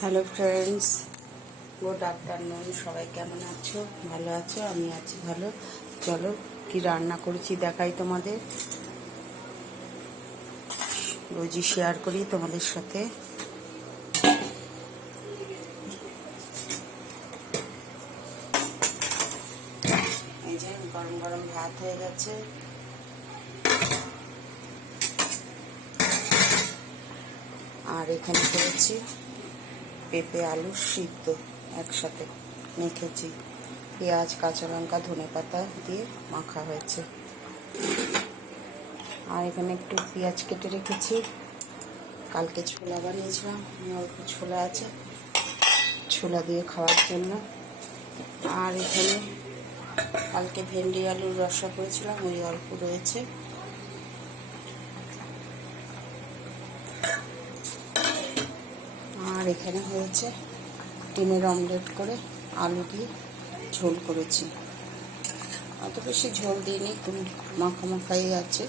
Hello friends, good afternoon. সবাই কেমন আছো? ভালো আছো? আমি আছি ভালো। চলো কি রান্না করেছি দেখাই তোমাদের, রোজই শেয়ার করি তোমাদের সাথে। এই যে গরম গরম ভাত হয়ে গেছে, আর এখানে করেছি পেঁপে আলু সিদ্ধ একসাথে মেখেছি, পেঁয়াজ কাঁচা লঙ্কা ধনে পাতা দিয়ে মাখা হয়েছে। আর এখানে একটু পেঁয়াজ কেটে রেখেছি, কালকে ছোলা বানিয়েছিলাম, অল্প ছোলা আছে, ছোলা দিয়ে খাওয়ার জন্য। আর এখানে কালকে ভেন্ডি আলুর রসা করেছিলাম, ওই অল্প রয়েছে। আর এখানে হয়েছে ডিমের অমলেট করে আলু দিয়ে ঝোল করেছি। অত বেশি ঝোল দিইনি, একটু মাখা মাখাই আছে।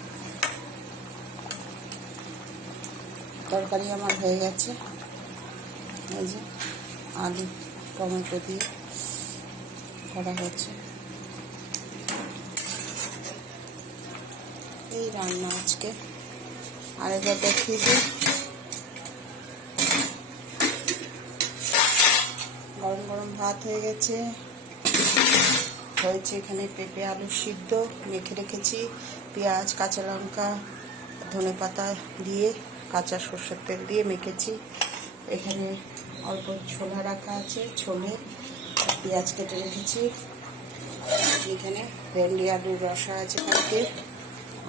তরকারি আমার হয়ে গেছে, এই যে আলু টমেটো দিয়ে করা হয়েছে। এই রান্না আজকে। আর এবার দেখিয়ে দিই, গরম গরম ভাত হয়ে গেছে, হয়েছে এখানে পেঁপে আলু সিদ্ধ মেখে রেখেছি, পেঁয়াজ কাঁচা লঙ্কা ধনে পাতা দিয়ে কাঁচা সর্ষের তেল দিয়ে মেখেছি। এখানে অল্প ছোলা রাখা আছে, ছোলে পেঁয়াজ কেটে রেখেছি। এখানে ভেন্ডি আলুর রসা আছে কালকে।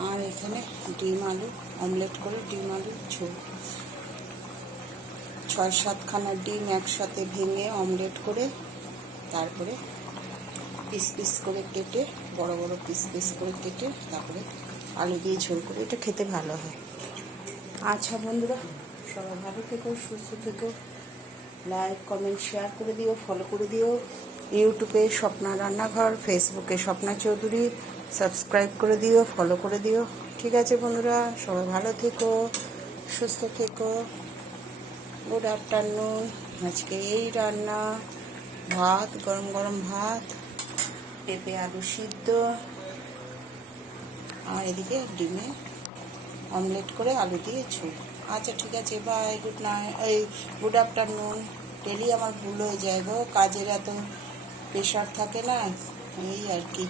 আর এখানে ডিম আলু অমলেট করে ডিম আলু ঝোল, 6-7খানা ডিম একসাথে ভেঙে অমলেট করে তারপরে পিস পিস করে কেটে, বড় বড় পিস পিস করে কেটে তারপরে আলু দিয়ে ঝোল করে, এটা খেতে ভালো হয়। আচ্ছা বন্ধুরা, সবাই ভালো থেকো, সুস্থ থেকো, লাইক কমেন্ট শেয়ার করে দিও, ফলো করে দিও। ইউটিউবে স্বপ্না রান্নাঘর, ফেসবুকে স্বপ্না চৌধুরী, সাবস্ক্রাইব করে দিও, ফলো করে দিও। ঠিক আছে বন্ধুরা, সবাই ভালো থেকো, সুস্থ থেকো। Good afternoon. আজকে এই রান্না, ভাত, গরম গরম ভাত, পেঁপে আলু সিদ্ধ, আর এদিকে ডিমে অমলেট করে আলু দিয়ে ঝোল। আচ্ছা ঠিক আছে, বাই, গুড নাইট, এই গুড আফটারনুন। ডেলি আমার ভুল হয়ে যায় গো, কাজের এত প্রেশার থাকে না, এই আর কি।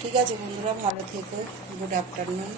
ঠিক আছে বন্ধুরা, ভালো থেকো, গুড আফটারনুন।